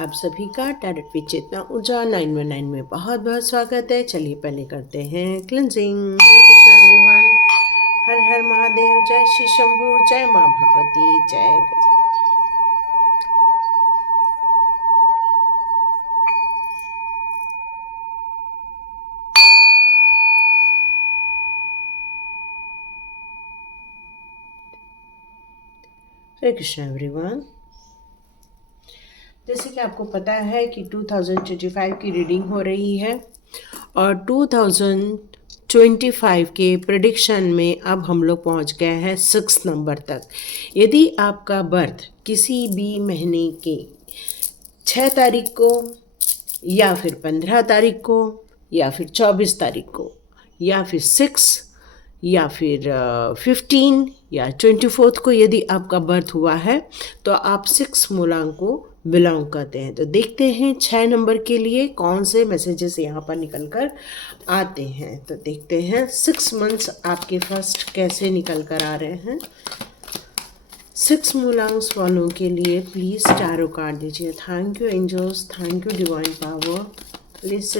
आप सभी का टैरेट पे चेतना ऊर्जा 919 में बहुत बहुत स्वागत है। चलिए पहले करते हैं क्लिनजिंग। हरे कृष्णा एवरीवन, हर हर महादेव, जय श्री शंभू, जय माँ भगवती, जय गज। हरे कृष्णा एवरीवन, जैसे कि आपको पता है कि 2025 की रीडिंग हो रही है और 2025 के प्रेडिक्शन में अब हम लोग पहुंच गए हैं 6 नंबर तक। यदि आपका बर्थ किसी भी महीने के 6 तारीख को या फिर 15 तारीख को या फिर 24 तारीख को या फिर 6 या फिर 15 या 24 को यदि आपका बर्थ हुआ है तो आप 6 मूलांक को बिलोंग करते हैं। तो देखते हैं 6 नंबर के लिए कौन से मैसेजेस यहाँ पर निकल कर आते हैं। तो देखते हैं 6 मंथ्स आपके फर्स्ट कैसे निकल कर आ रहे हैं। 6 मूलांक्स वालों के लिए प्लीज़ टैरो कार्ड दीजिए। Thank you angels, thank you divine power. Please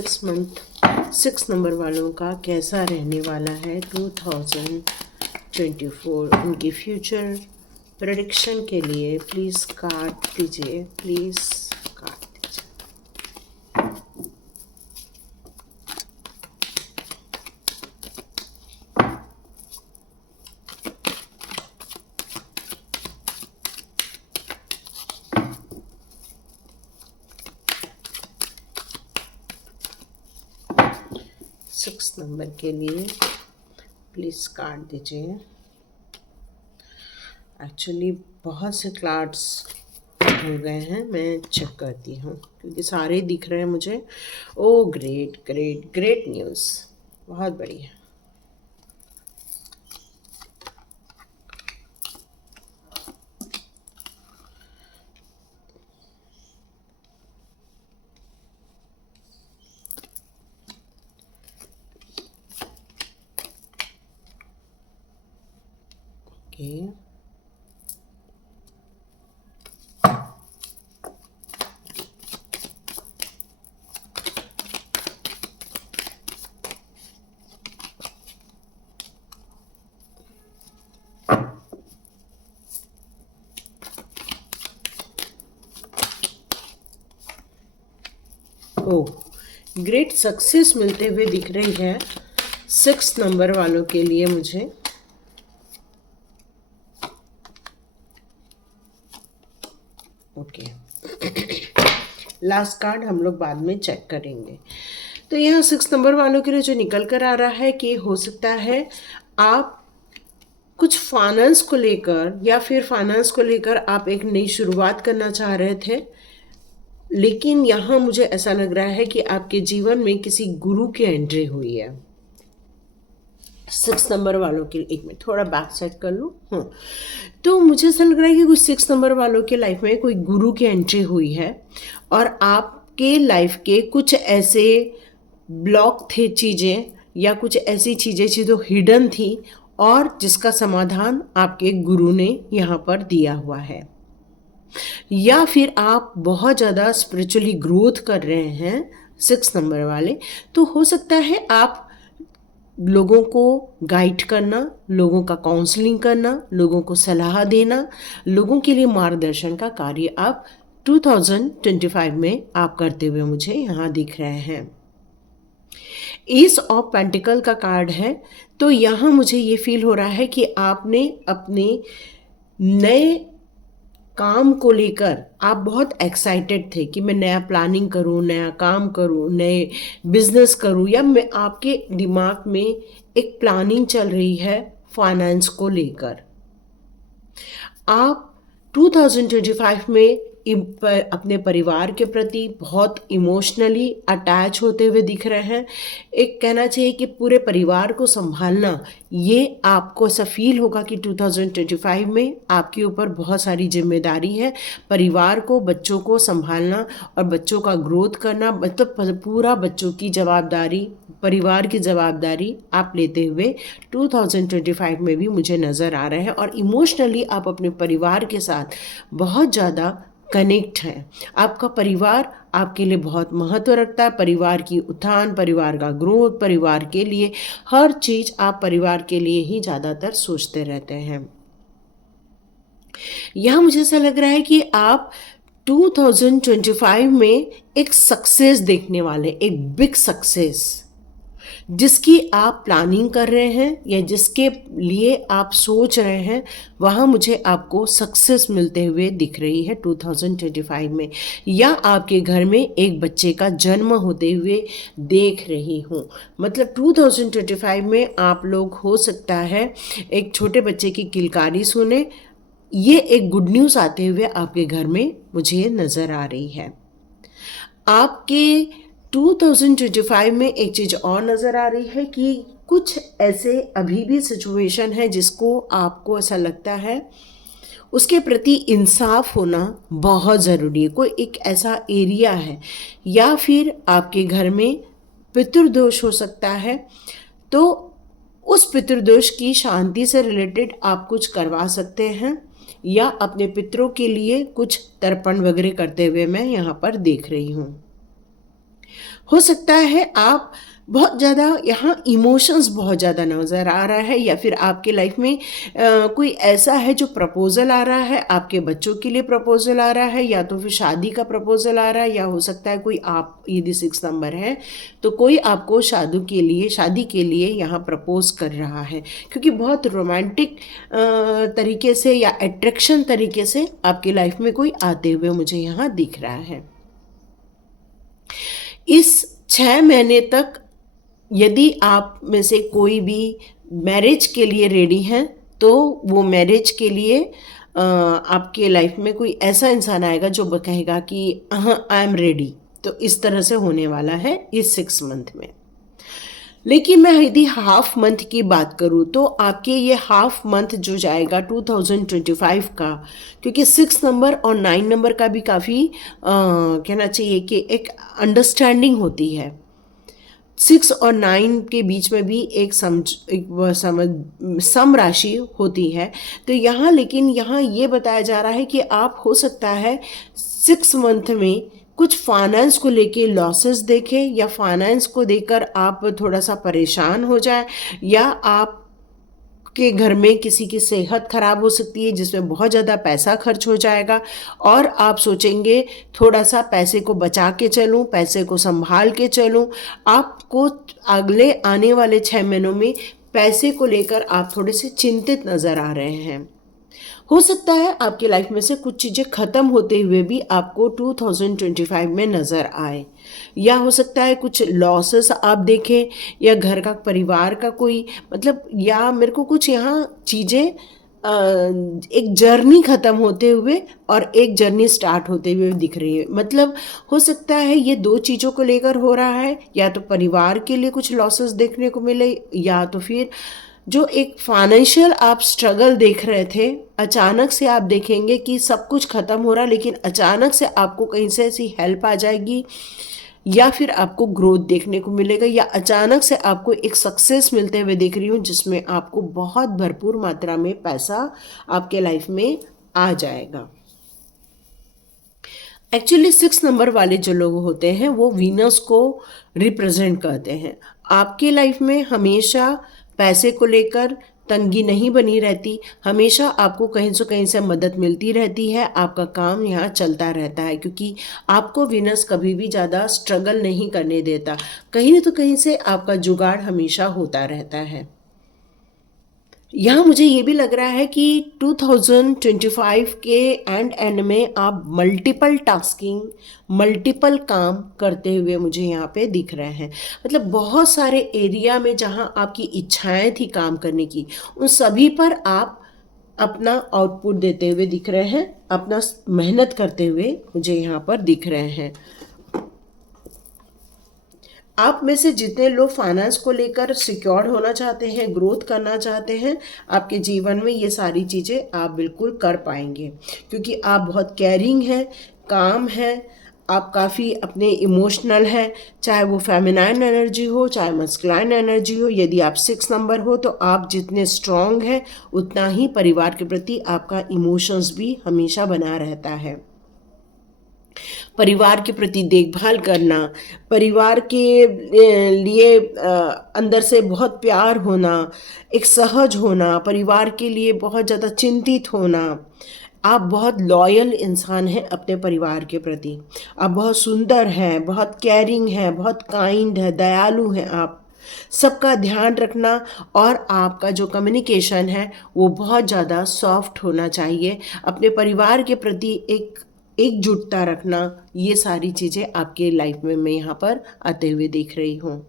6 number वालों का कैसा रहने वाला है 2024, उनकी फ्यूचर प्रेडिक्शन के लिए प्लीज़ कार्ड दीजिए, प्लीज़ कार्ड दीजिए। 6 नंबर के लिए प्लीज़ कार्ड दीजिए। एक्चुअली बहुत से कार्ड्स हो गए हैं, मैं चेक करती हूँ क्योंकि सारे दिख रहे हैं मुझे। ओ ग्रेट ग्रेट ग्रेट न्यूज़, बहुत बढ़िया। ओके, ओ ग्रेट सक्सेस मिलते हुए दिख रही है 6 नंबर वालों के लिए मुझे। ओके, लास्ट कार्ड हम लोग बाद में चेक करेंगे। तो यहाँ 6 नंबर वालों के लिए जो निकल कर आ रहा है कि हो सकता है आप कुछ फाइनेंस को लेकर या फिर फाइनेंस को लेकर आप एक नई शुरुआत करना चाह रहे थे, लेकिन यहाँ मुझे ऐसा लग रहा है कि आपके जीवन में किसी गुरु की एंट्री हुई है। 6 नंबर वालों के लिए, एक मिनट थोड़ा बैक सेट कर लूँ। तो मुझे ऐसा लग रहा है कि कुछ 6 नंबर वालों के लाइफ में कोई गुरु की एंट्री हुई है और आपके लाइफ के कुछ ऐसे ब्लॉक थे चीज़ें या कुछ ऐसी चीज़ें जो हिडन थी और जिसका समाधान आपके गुरु ने यहाँ पर दिया हुआ है। या फिर आप बहुत ज़्यादा स्पिरिचुअली ग्रोथ कर रहे हैं 6 नंबर वाले, तो हो सकता है आप लोगों को गाइड करना, लोगों का काउंसलिंग करना, लोगों को सलाह देना, लोगों के लिए मार्गदर्शन का कार्य आप 2025 में आप करते हुए मुझे यहाँ दिख रहे हैं। एस ऑफ पेंटिकल का कार्ड है, तो यहाँ मुझे ये फील हो रहा है कि आपने अपने नए काम को लेकर आप बहुत एक्साइटेड थे कि मैं नया प्लानिंग करूं, नया काम करूं, नए बिजनेस करूं, या मैं आपके दिमाग में एक प्लानिंग चल रही है फाइनेंस को लेकर। आप 2025 में अपने परिवार के प्रति बहुत इमोशनली अटैच होते हुए दिख रहे हैं। एक कहना चाहिए कि पूरे परिवार को संभालना, ये आपको ऐसा फील होगा कि 2025 में आपके ऊपर बहुत सारी जिम्मेदारी है। परिवार को, बच्चों को संभालना और बच्चों का ग्रोथ करना, मतलब पूरा बच्चों की जवाबदारी, परिवार की जवाबदारी आप लेते हुए 2025 में भी मुझे नज़र आ रहे हैं। और इमोशनली आप अपने परिवार के साथ बहुत ज़्यादा कनेक्ट हैं। आपका परिवार आपके लिए बहुत महत्व रखता है। परिवार की उत्थान, परिवार का ग्रोथ, परिवार के लिए हर चीज़ आप परिवार के लिए ही ज़्यादातर सोचते रहते हैं। यहाँ मुझे ऐसा लग रहा है कि आप 2025 में एक सक्सेस देखने वाले, एक बिग सक्सेस जिसकी आप प्लानिंग कर रहे हैं या जिसके लिए आप सोच रहे हैं, वहाँ मुझे आपको सक्सेस मिलते हुए दिख रही है 2025 में। या आपके घर में एक बच्चे का जन्म होते हुए देख रही हूँ। मतलब 2025 में आप लोग हो सकता है एक छोटे बच्चे की किलकारी सुने। ये एक गुड न्यूज़ आते हुए आपके घर में मुझे नज़र आ रही है। आपके 2025 में एक चीज़ और नज़र आ रही है कि कुछ ऐसे अभी भी सिचुएशन है जिसको आपको ऐसा लगता है उसके प्रति इंसाफ होना बहुत ज़रूरी है। कोई एक ऐसा एरिया है या फिर आपके घर में पितृदोष हो सकता है, तो उस पितृदोष की शांति से रिलेटेड आप कुछ करवा सकते हैं या अपने पितरों के लिए कुछ तर्पण वगैरह करते हुए मैं यहाँ पर देख रही हूँ। हो सकता है आप बहुत ज़्यादा यहाँ इमोशंस बहुत ज़्यादा नज़र आ रहा है या फिर आपके लाइफ में कोई ऐसा है जो प्रपोज़ल आ रहा है, आपके बच्चों के लिए प्रपोज़ल आ रहा है या तो फिर शादी का प्रपोज़ल आ रहा है, या हो सकता है कोई आप यदि 6 नंबर है तो कोई आपको शादी के लिए यहाँ प्रपोज़ कर रहा है, क्योंकि बहुत रोमांटिक तरीके से या अट्रैक्शन तरीके से आपकी लाइफ में कोई आते हुए मुझे यहाँ दिख रहा है। इस 6 महीने तक यदि आप में से कोई भी मैरिज के लिए रेडी हैं तो वो मैरिज के लिए आपके लाइफ में कोई ऐसा इंसान आएगा जो कहेगा कि हाँ आई एम रेडी। तो इस तरह से होने वाला है इस 6 मंथ में। लेकिन मैं यदि हाफ मंथ की बात करूँ तो आपके ये हाफ मंथ जो जाएगा 2025 का, क्योंकि 6 नंबर और 9 नंबर का भी काफ़ी कहना चाहिए कि एक अंडरस्टैंडिंग होती है। 6 और 9 के बीच में भी एक सम राशि होती है। तो यहाँ लेकिन यहाँ ये बताया जा रहा है कि आप हो सकता है 6 मंथ में कुछ फाइनेंस को लेके लॉसेस देखें या फाइनेंस को देखकर आप थोड़ा सा परेशान हो जाए, या आप के घर में किसी की सेहत खराब हो सकती है जिसमें बहुत ज़्यादा पैसा खर्च हो जाएगा और आप सोचेंगे थोड़ा सा पैसे को बचा के चलूं, पैसे को संभाल के चलूं। आपको अगले आने वाले 6 महीनों में पैसे को लेकर आप थोड़े से चिंतित नज़र आ रहे हैं। हो सकता है आपकी लाइफ में से कुछ चीज़ें ख़त्म होते हुए भी आपको 2025 में नज़र आए, या हो सकता है कुछ लॉसेस आप देखें, या घर का परिवार का कोई मतलब, या मेरे को कुछ यहाँ चीज़ें एक जर्नी ख़त्म होते हुए और एक जर्नी स्टार्ट होते हुए दिख रही है। मतलब हो सकता है ये 2 चीज़ों को लेकर हो रहा है, या तो परिवार के लिए कुछ लॉसेस देखने को मिले, या तो फिर जो एक फाइनेंशियल आप स्ट्रगल देख रहे थे, अचानक से आप देखेंगे कि सब कुछ ख़त्म हो रहा है, लेकिन अचानक से आपको कहीं से ऐसी हेल्प आ जाएगी, या फिर आपको ग्रोथ देखने को मिलेगा, या अचानक से आपको एक सक्सेस मिलते हुए देख रही हूँ जिसमें आपको बहुत भरपूर मात्रा में पैसा आपके लाइफ में आ जाएगा। एक्चुअली 6 नंबर वाले जो लोग होते हैं वो वीनस को रिप्रेजेंट करते हैं। आपके लाइफ में हमेशा पैसे को लेकर तंगी नहीं बनी रहती, हमेशा आपको कहीं से कहीं से मदद मिलती रहती है, आपका काम यहाँ चलता रहता है, क्योंकि आपको वीनस कभी भी ज़्यादा स्ट्रगल नहीं करने देता। कहीं न तो कहीं से आपका जुगाड़ हमेशा होता रहता है। यहाँ मुझे ये भी लग रहा है कि 2025 के एंड में आप मल्टीपल टास्किंग, मल्टीपल काम करते हुए मुझे यहाँ पे दिख रहे हैं। मतलब बहुत सारे एरिया में जहाँ आपकी इच्छाएं थी काम करने की, उन सभी पर आप अपना आउटपुट देते हुए दिख रहे हैं, अपना मेहनत करते हुए मुझे यहाँ पर दिख रहे हैं। आप में से जितने लोग फाइनेंस को लेकर सिक्योर होना चाहते हैं, ग्रोथ करना चाहते हैं, आपके जीवन में ये सारी चीज़ें आप बिल्कुल कर पाएंगे, क्योंकि आप बहुत केयरिंग हैं, काम है, आप काफ़ी अपने इमोशनल हैं, चाहे वो फेमिनाइन एनर्जी हो चाहे मस्कुलाइन एनर्जी हो। यदि आप 6 नंबर हो तो आप जितने स्ट्रॉन्ग हैं उतना ही परिवार के प्रति आपका इमोशंस भी हमेशा बना रहता है। परिवार के प्रति देखभाल करना, परिवार के लिए अंदर से बहुत प्यार होना, एक सहज होना, परिवार के लिए बहुत ज़्यादा चिंतित होना। आप बहुत लॉयल इंसान हैं अपने परिवार के प्रति। आप बहुत सुंदर हैं, बहुत केयरिंग हैं, बहुत काइंड है, दयालु हैं आप। सबका ध्यान रखना और आपका जो कम्युनिकेशन है वो बहुत ज़्यादा सॉफ्ट होना चाहिए। अपने परिवार के प्रति एकजुटता रखना, ये सारी चीज़ें आपके लाइफ में मैं यहाँ पर आते हुए देख रही हूँ।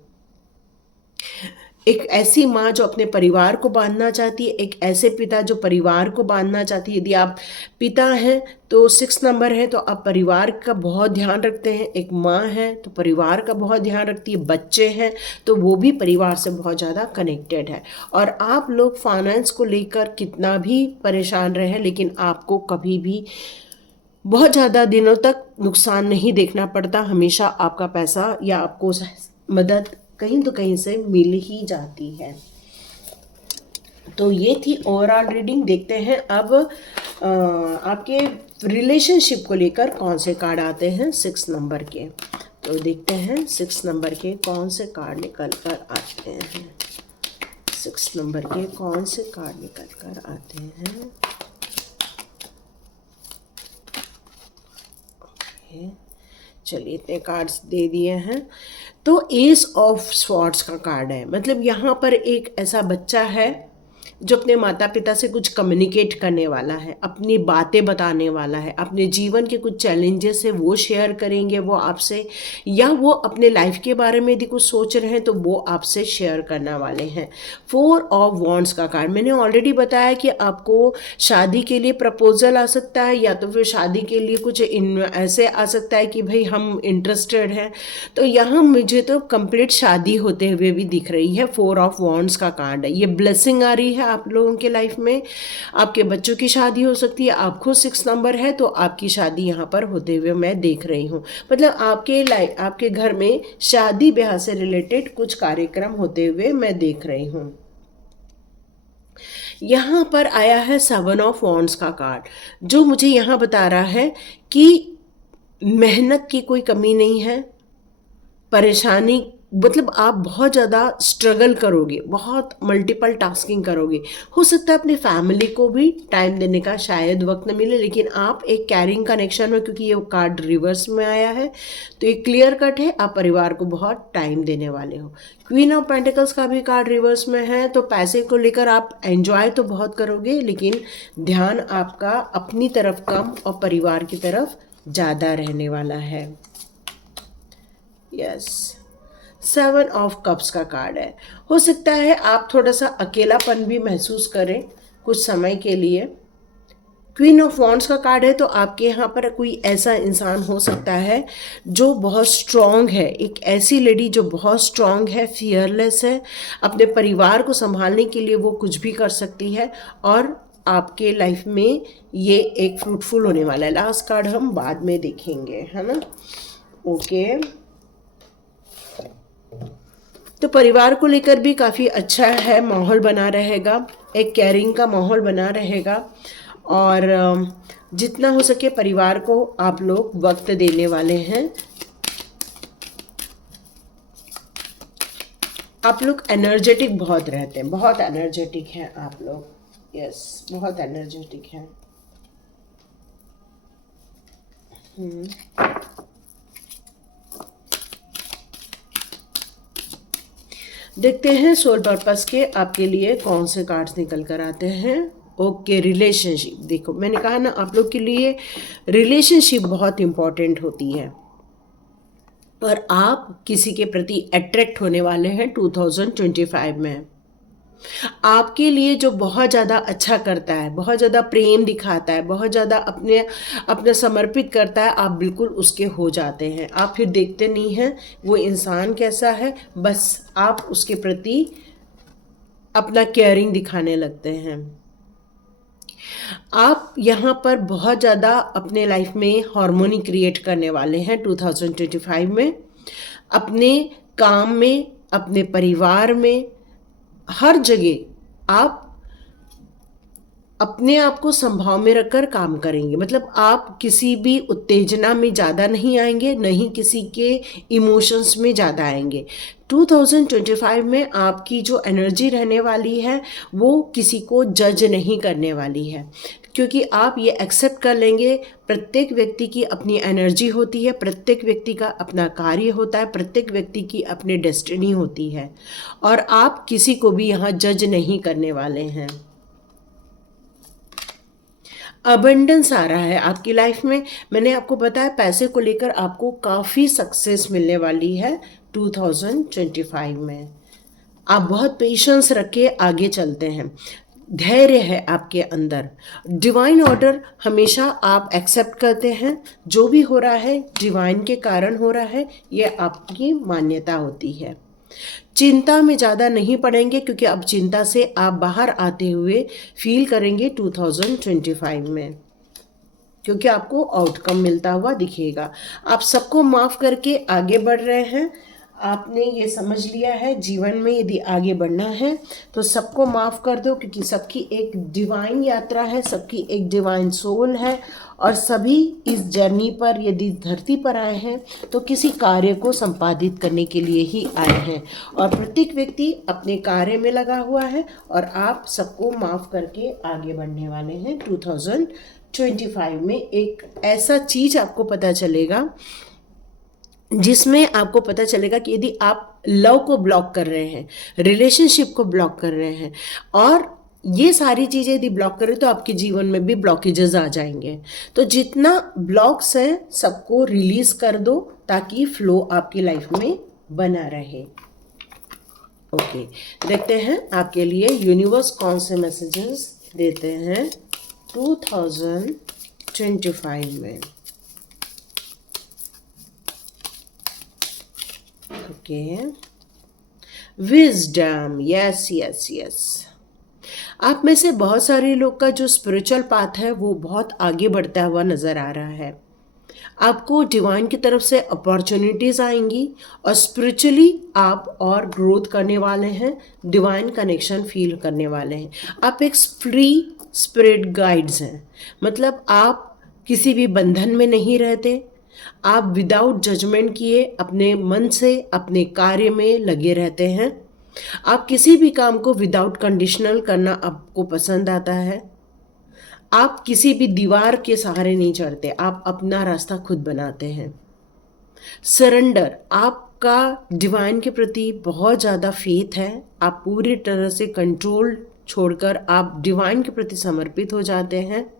एक ऐसी माँ जो अपने परिवार को बांधना चाहती है, एक ऐसे पिता जो परिवार को बांधना चाहती है। यदि आप पिता हैं तो 6 नंबर है, तो आप परिवार का बहुत ध्यान रखते हैं। एक माँ है तो परिवार का बहुत ध्यान रखती है। बच्चे हैं तो वो भी परिवार से बहुत ज़्यादा कनेक्टेड है। और आप लोग फाइनेंस को लेकर कितना भी परेशान रहे, लेकिन आपको कभी भी बहुत ज़्यादा दिनों तक नुकसान नहीं देखना पड़ता। हमेशा आपका पैसा या आपको मदद कहीं तो कहीं से मिल ही जाती है। तो ये थी ओवरऑल रीडिंग। देखते हैं अब आपके रिलेशनशिप को लेकर कौन से कार्ड आते हैं 6 नंबर के। तो देखते हैं 6 नंबर के कौन से कार्ड निकल कर आते हैं। 6 नंबर के कौन से कार्ड निकल कर आते हैं। चलिए, इतने कार्ड्स दे दिए हैं। तो एस ऑफ स्वॉर्ड्स का कार्ड है। मतलब यहाँ पर एक ऐसा बच्चा है जो अपने माता पिता से कुछ कम्युनिकेट करने वाला है, अपनी बातें बताने वाला है, अपने जीवन के कुछ चैलेंजेस है वो शेयर करेंगे वो आपसे, या वो अपने लाइफ के बारे में यदि कुछ सोच रहे हैं तो वो आपसे शेयर करने वाले हैं। 4 ऑफ वॉन्ड्स का कार्ड, मैंने ऑलरेडी बताया कि आपको शादी के लिए प्रपोजल आ सकता है, या तो फिर शादी के लिए कुछ ऐसे आ सकता है कि भाई हम इंटरेस्टेड हैं। तो यहाँ मुझे तो कंप्लीट शादी होते हुए भी दिख रही है। 4 ऑफ वॉन्ड्स का कार्ड है। ये ब्लेसिंग आ रही है आप लोगों के लाइफ में। आपके बच्चों की शादी हो सकती है। आप खुद 6 नंबर है तो आपकी शादी यहाँ पर होते हुए मैं देख रही हूँ। मतलब आपके घर में शादी ब्याह से रिलेटेड कुछ कार्यक्रम होते हुए मैं देख रही हूँ। यहाँ पर आया है 7 ऑफ वॉन्ड्स का कार्ड, जो मुझे यहाँ बता रहा है कि मेहनत की कोई कमी नहीं है। परेशानी मतलब आप बहुत ज़्यादा स्ट्रगल करोगे, बहुत मल्टीपल टास्किंग करोगे। हो सकता है अपनी फैमिली को भी टाइम देने का शायद वक्त न मिले, लेकिन आप एक कैरिंग कनेक्शन में, क्योंकि ये कार्ड रिवर्स में आया है तो एक क्लियर कट है, आप परिवार को बहुत टाइम देने वाले हो। क्वीन ऑफ पेंटिकल्स का भी कार्ड रिवर्स में है, तो पैसे को लेकर आप एंजॉय तो बहुत करोगे, लेकिन ध्यान आपका अपनी तरफ कम और परिवार की तरफ ज़्यादा रहने वाला है। यस, 7 ऑफ कप्स का कार्ड है। हो सकता है आप थोड़ा सा अकेलापन भी महसूस करें कुछ समय के लिए। क्वीन ऑफ वॉन्ड्स का कार्ड है, तो आपके यहाँ पर कोई ऐसा इंसान हो सकता है जो बहुत स्ट्रॉन्ग है, एक ऐसी लेडी जो बहुत स्ट्रॉन्ग है, फियरलेस है, अपने परिवार को संभालने के लिए वो कुछ भी कर सकती है, और आपके लाइफ में ये एक फ्रूटफुल होने वाला है। लास्ट कार्ड हम बाद में देखेंगे, है ना। ओके, तो परिवार को लेकर भी काफ़ी अच्छा है, माहौल बना रहेगा, एक केयरिंग का माहौल बना रहेगा, और जितना हो सके परिवार को आप लोग वक्त देने वाले हैं। आप लोग एनर्जेटिक बहुत रहते हैं, बहुत एनर्जेटिक हैं आप लोग। यस, बहुत एनर्जेटिक हैं। देखते हैं सोल पर्पस के आपके लिए कौन से कार्ड्स निकल कर आते हैं। Okay, relationship. देखो, मैंने कहा ना आप लोग के लिए रिलेशनशिप बहुत इम्पॉर्टेंट होती है, और आप किसी के प्रति अट्रैक्ट होने वाले हैं 2025 में। आपके लिए जो बहुत ज़्यादा अच्छा करता है, बहुत ज़्यादा प्रेम दिखाता है, बहुत ज़्यादा अपने समर्पित करता है, आप बिल्कुल उसके हो जाते हैं। आप फिर देखते नहीं हैं वो इंसान कैसा है, बस आप उसके प्रति अपना केयरिंग दिखाने लगते हैं। आप यहाँ पर बहुत ज़्यादा अपने लाइफ में हार्मोनी क्रिएट करने वाले हैं 2025 में, अपने काम में, अपने परिवार में, हर जगह अपने आप को संभाव में रखकर काम करेंगे। मतलब आप किसी भी उत्तेजना में ज़्यादा नहीं आएंगे, नहीं किसी के इमोशंस में ज़्यादा आएंगे। 2025 में आपकी जो एनर्जी रहने वाली है वो किसी को जज नहीं करने वाली है, क्योंकि आप ये एक्सेप्ट कर लेंगे प्रत्येक व्यक्ति की अपनी एनर्जी होती है, प्रत्येक व्यक्ति का अपना कार्य होता है, प्रत्येक व्यक्ति की अपनी डेस्टिनी होती है, और आप किसी को भी यहाँ जज नहीं करने वाले हैं। अबंडेंस आ रहा है आपकी लाइफ में। मैंने आपको बताया पैसे को लेकर आपको काफ़ी सक्सेस मिलने वाली है 2025 में। आप बहुत पेशेंस रख के आगे चलते हैं, धैर्य है आपके अंदर। डिवाइन ऑर्डर हमेशा आप एक्सेप्ट करते हैं, जो भी हो रहा है डिवाइन के कारण हो रहा है, ये आपकी मान्यता होती है। चिंता में ज़्यादा नहीं पड़ेंगे, क्योंकि अब चिंता से आप बाहर आते हुए फील करेंगे 2025 में, क्योंकि आपको आउटकम मिलता हुआ दिखेगा। आप सबको माफ़ करके आगे बढ़ रहे हैं। आपने ये समझ लिया है जीवन में यदि आगे बढ़ना है तो सबको माफ़ कर दो, क्योंकि सबकी एक डिवाइन यात्रा है, सबकी एक डिवाइन सोल है, और सभी इस जर्नी पर यदि धरती पर आए हैं तो किसी कार्य को संपादित करने के लिए ही आए हैं, और प्रत्येक व्यक्ति अपने कार्य में लगा हुआ है, और आप सबको माफ़ करके आगे बढ़ने वाले हैं 2025 में। एक ऐसा चीज़ आपको पता चलेगा जिसमें आपको पता चलेगा कि यदि आप लव को ब्लॉक कर रहे हैं, रिलेशनशिप को ब्लॉक कर रहे हैं, और ये सारी चीज़ें यदि ब्लॉक करें तो आपके जीवन में भी ब्लॉकेजेस आ जाएंगे। तो जितना ब्लॉक्स हैं सबको रिलीज कर दो, ताकि फ्लो आपकी लाइफ में बना रहे। ओके, देखते हैं आपके लिए यूनिवर्स कौन से मैसेजेस देते हैं 2025 में। Okay, wisdom, yes yes yes. आप में से बहुत सारे लोग का जो स्पिरिचुअल पाथ है वो बहुत आगे बढ़ता हुआ नज़र आ रहा है। आपको डिवाइन की तरफ से अपॉर्चुनिटीज़ आएंगी, और स्पिरिचुअली आप और ग्रोथ करने वाले हैं, डिवाइन कनेक्शन फील करने वाले हैं। आप एक फ्री स्पिरिट गाइड्स हैं, मतलब आप किसी भी बंधन में नहीं रहते। आप विदाउट जजमेंट किए अपने मन से अपने कार्य में लगे रहते हैं। आप किसी भी काम को विदाउट कंडीशनल करना आपको पसंद आता है। आप किसी भी दीवार के सहारे नहीं चढ़ते, आप अपना रास्ता खुद बनाते हैं। सरेंडर, आपका डिवाइन के प्रति बहुत ज़्यादा फेथ है। आप पूरी तरह से कंट्रोल छोड़कर आप डिवाइन के प्रति समर्पित हो जाते हैं।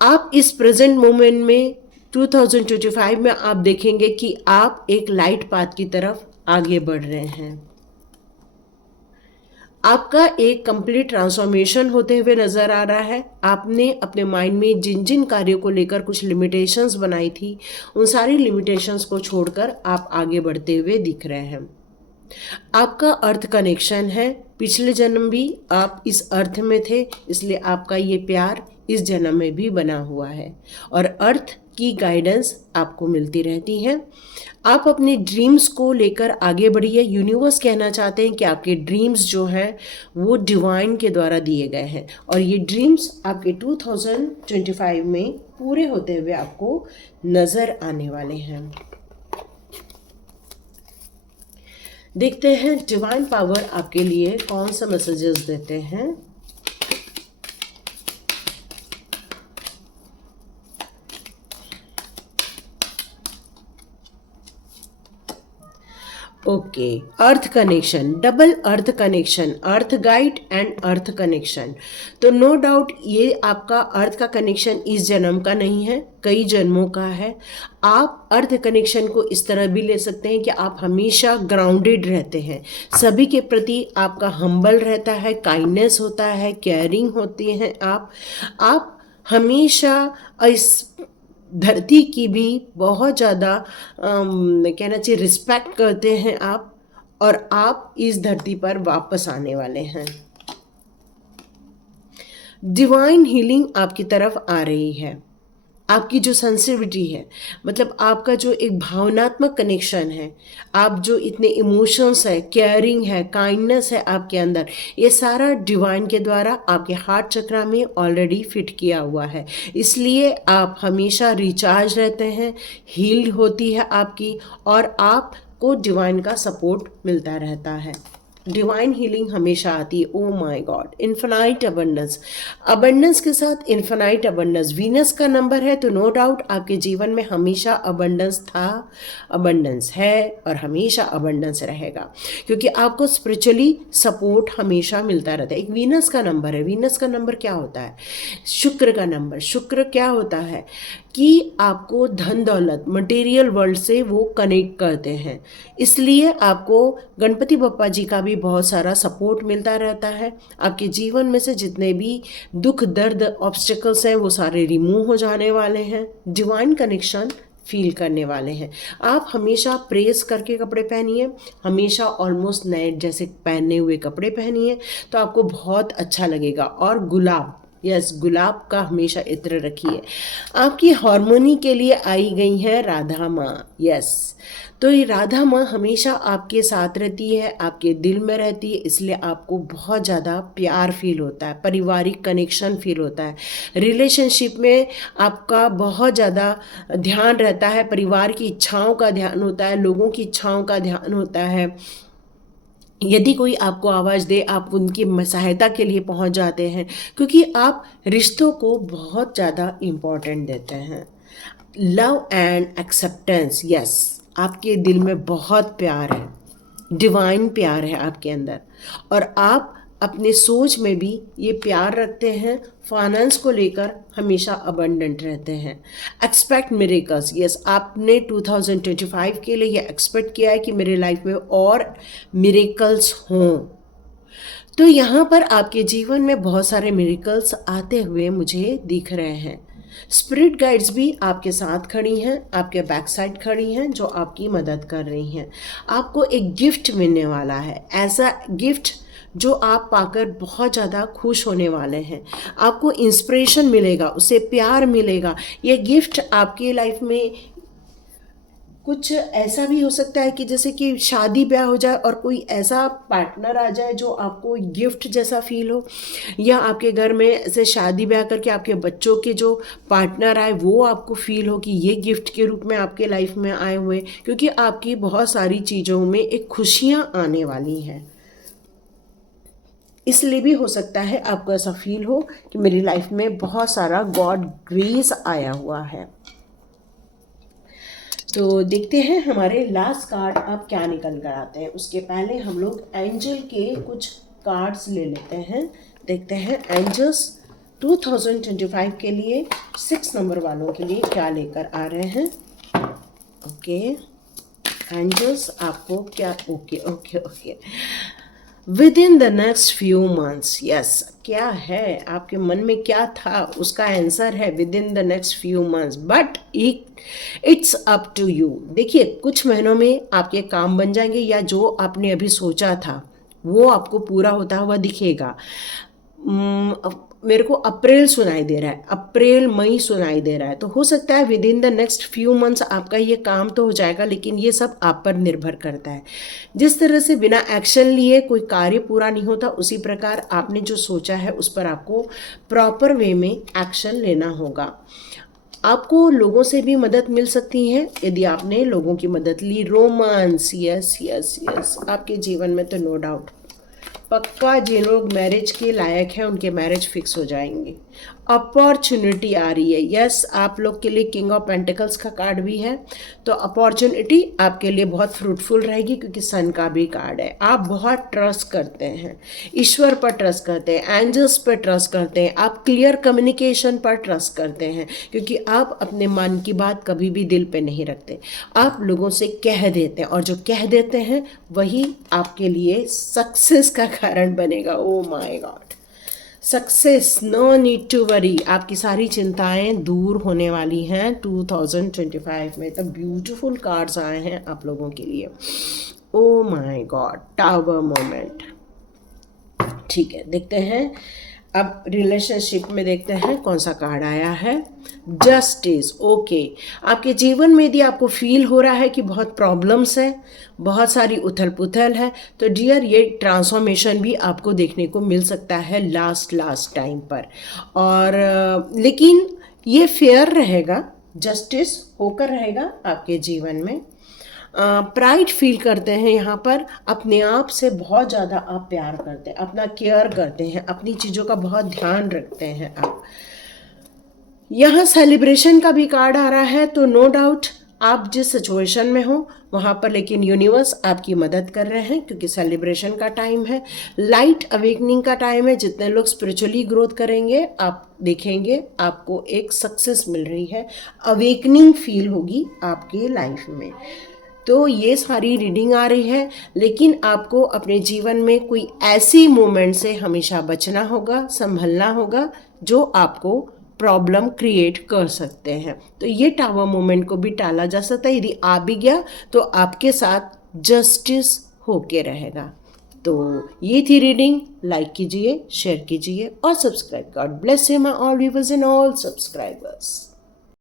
आप इस प्रेजेंट मोमेंट में 2025 में आप देखेंगे कि आप एक लाइट पाथ की तरफ आगे बढ़ रहे हैं। आपका एक कंप्लीट ट्रांसफॉर्मेशन होते हुए नज़र आ रहा है। आपने अपने माइंड में जिन जिन कार्यों को लेकर कुछ लिमिटेशंस बनाई थी, उन सारी लिमिटेशंस को छोड़कर आप आगे बढ़ते हुए दिख रहे हैं। आपका अर्थ कनेक्शन है, पिछले जन्म भी आप इस अर्थ में थे, इसलिए आपका ये प्यार इस जन्म में भी बना हुआ है, और अर्थ की गाइडेंस आपको मिलती रहती है। आप अपने ड्रीम्स को लेकर आगे बढ़िए। यूनिवर्स कहना चाहते हैं कि आपके ड्रीम्स जो हैं वो डिवाइन के द्वारा दिए गए हैं, और ये ड्रीम्स आपके 2025 में पूरे होते हुए आपको नज़र आने वाले हैं। देखते हैं डिवाइन पावर आपके लिए कौन सा मैसेजेस देते हैं। Okay, earth connection, double earth connection, earth guide and earth connection. तो नो डाउट ये आपका अर्थ का कनेक्शन इस जन्म का नहीं है, कई जन्मों का है। आप अर्थ कनेक्शन को इस तरह भी ले सकते हैं कि आप हमेशा ग्राउंडेड रहते हैं, सभी के प्रति आपका हम्बल रहता है, काइंडनेस होता है, केयरिंग होती हैं आप हमेशा इस धरती की भी बहुत ज़्यादा कहना चाहिए रिस्पेक्ट करते हैं आप, और आप इस धरती पर वापस आने वाले हैं। डिवाइन हीलिंग आपकी तरफ आ रही है। आपकी जो सेंसिटिविटी है, मतलब आपका जो एक भावनात्मक कनेक्शन है, आप जो इतने इमोशंस है, केयरिंग है, काइंडनेस है आपके अंदर, ये सारा डिवाइन के द्वारा आपके हार्ट चक्रा में ऑलरेडी फिट किया हुआ है। इसलिए आप हमेशा रिचार्ज रहते हैं, हील होती है आपकी, और आपको डिवाइन का सपोर्ट मिलता रहता है। डिवाइन हीलिंग हमेशा आती है। ओ my God, infinite abundance, abundance के साथ इन्फिनाइट अबंडेंस। वीनस का नंबर है तो नो डाउट आपके जीवन में हमेशा अबंडेंस था, अबंडेंस है और हमेशा अबंडेंस रहेगा, क्योंकि आपको स्पिरिचुअली सपोर्ट हमेशा मिलता रहता है। एक वीनस का नंबर है। वीनस का नंबर क्या होता है? शुक्र का नंबर। शुक्र क्या होता है कि आपको धन दौलत, मटेरियल वर्ल्ड से वो कनेक्ट करते हैं। इसलिए आपको गणपति बप्पा जी का भी बहुत सारा सपोर्ट मिलता रहता है। आपके जीवन में से जितने भी दुख, दर्द, ऑब्स्टिकल्स हैं वो सारे रिमूव हो जाने वाले हैं। डिवाइन कनेक्शन फील करने वाले हैं। आप हमेशा प्रेस करके कपड़े पहनिए, हमेशा ऑलमोस्ट नए जैसे पहने हुए कपड़े पहनिए, तो आपको बहुत अच्छा लगेगा। और गुलाब, यस, गुलाब का हमेशा इत्र रखिए। आपकी हार्मोनी के लिए आई गई है राधा माँ, यस। तो ये राधा माँ हमेशा आपके साथ रहती है, आपके दिल में रहती है, इसलिए आपको बहुत ज़्यादा प्यार फील होता है, पारिवारिक कनेक्शन फील होता है, रिलेशनशिप में आपका बहुत ज़्यादा ध्यान रहता है, परिवार की इच्छाओं का ध्यान होता है, लोगों की इच्छाओं का ध्यान होता है। यदि कोई आपको आवाज़ दे, आप उनकी सहायता के लिए पहुंच जाते हैं, क्योंकि आप रिश्तों को बहुत ज़्यादा इम्पोर्टेंट देते हैं। लव एंड एक्सेप्टेंस, यस, आपके दिल में बहुत प्यार है, डिवाइन प्यार है आपके अंदर, और आप अपने सोच में भी ये प्यार रखते हैं। फाइनेंस को लेकर हमेशा अबंडेंट रहते हैं। एक्सपेक्ट मिरेकल्स, यस, आपने 2025 के लिए ये एक्सपेक्ट किया है कि मेरे लाइफ में और मिरेकल्स हों। तो यहाँ पर आपके जीवन में बहुत सारे मिरेकल्स आते हुए मुझे दिख रहे हैं। स्पिरिट गाइड्स भी आपके साथ खड़ी हैं, आपके बैक साइड खड़ी हैं, जो आपकी मदद कर रही हैं। आपको एक गिफ्ट मिलने वाला है, ऐसा गिफ्ट जो आप पाकर बहुत ज़्यादा खुश होने वाले हैं। आपको इंस्पिरेशन मिलेगा, उससे प्यार मिलेगा। ये गिफ्ट आपके लाइफ में कुछ ऐसा भी हो सकता है कि जैसे कि शादी ब्याह हो जाए और कोई ऐसा पार्टनर आ जाए जो आपको गिफ्ट जैसा फील हो, या आपके घर में ऐसे शादी ब्याह करके आपके बच्चों के जो पार्टनर आए वो आपको फील हो कि ये गिफ्ट के रूप में आपके लाइफ में आए हुए, क्योंकि आपकी बहुत सारी चीज़ों में एक खुशियाँ आने वाली हैं। इसलिए भी हो सकता है आपको ऐसा फील हो कि मेरी लाइफ में बहुत सारा गॉड ग्रेस आया हुआ है। तो देखते हैं हमारे लास्ट कार्ड अब क्या निकल कर आते हैं। उसके पहले हम लोग एंजल के कुछ कार्ड्स ले लेते हैं। देखते हैं एंजल्स 2025 के लिए 6 नंबर वालों के लिए क्या लेकर आ रहे हैं। ओके एंजल्स, आपको क्या, okay okay okay, with in the next few months, yes, क्या है आपके मन में क्या था उसका आंसर है within the next few months, but it's up to you. देखिए कुछ महीनों में आपके काम बन जाएंगे, या जो आपने अभी सोचा था वो आपको पूरा होता हुआ दिखेगा। मेरे को अप्रैल सुनाई दे रहा है, अप्रैल मई सुनाई दे रहा है, तो हो सकता है within the next few months आपका ये काम तो हो जाएगा, लेकिन ये सब आप पर निर्भर करता है। जिस तरह से बिना एक्शन लिए कोई कार्य पूरा नहीं होता, उसी प्रकार आपने जो सोचा है उस पर आपको प्रॉपर वे में एक्शन लेना होगा। आपको लोगों से भी मदद मिल सकती है यदि आपने लोगों की मदद ली। रोमांस, यस यस यस, आपके जीवन में तो नो डाउट पक्का जिन लोग मैरिज के लायक हैं उनके मैरिज फिक्स हो जाएंगे। अपॉर्चुनिटी आ रही है, यस, आप लोग के लिए किंग ऑफ पेंटिकल्स का कार्ड भी है, तो अपॉर्चुनिटी आपके लिए बहुत फ्रूटफुल रहेगी, क्योंकि सन का भी कार्ड है। आप बहुत ट्रस्ट करते हैं, ईश्वर पर ट्रस्ट करते हैं, एंजल्स पर ट्रस्ट करते हैं, आप क्लियर कम्युनिकेशन पर ट्रस्ट करते हैं, क्योंकि आप अपने मन की बात कभी भी दिल पे नहीं रखते, आप लोगों से कह देते हैं, और जो कह देते हैं वही आपके लिए सक्सेस का कारण बनेगा। Oh my God, success, no need to worry, आपकी सारी चिंताएं दूर होने वाली हैं 2025 में। तो ब्यूटीफुल कार्ड्स आए हैं आप लोगों के लिए। ओ माय गॉड, टावर मोमेंट, ठीक है, देखते हैं अब रिलेशनशिप में देखते हैं कौन सा कार्ड आया है। जस्टिस। ओके, आपके जीवन में यदि आपको फील हो रहा है कि बहुत प्रॉब्लम्स है, बहुत सारी उथल पुथल है, तो डियर ये ट्रांसफॉर्मेशन भी आपको देखने को मिल सकता है लास्ट टाइम पर। और लेकिन ये फेयर रहेगा, जस्टिस होकर रहेगा आपके जीवन में। प्राइड फील करते हैं यहाँ पर, अपने आप से बहुत ज़्यादा आप प्यार करते हैं, अपना केयर करते हैं, अपनी चीज़ों का बहुत ध्यान रखते हैं आप। यहाँ सेलिब्रेशन का भी कार्ड आ रहा है, तो नो डाउट आप जिस सिचुएशन में हो वहाँ पर लेकिन यूनिवर्स आपकी मदद कर रहे हैं, क्योंकि सेलिब्रेशन का टाइम है, लाइट अवेकनिंग का टाइम है। जितने लोग स्पिरिचुअली ग्रोथ करेंगे आप देखेंगे आपको एक सक्सेस मिल रही है, अवेकनिंग फील होगी आपके लाइफ में। तो ये सारी रीडिंग आ रही है, लेकिन आपको अपने जीवन में कोई ऐसी मोमेंट से हमेशा बचना होगा, संभलना होगा जो आपको प्रॉब्लम क्रिएट कर सकते हैं। तो ये टावर मोमेंट को भी टाला जा सकता है, यदि आ भी गया तो आपके साथ जस्टिस होके रहेगा। तो ये थी रीडिंग। लाइक कीजिए, शेयर कीजिए और subscribe. God bless you my all viewers and all subscribers.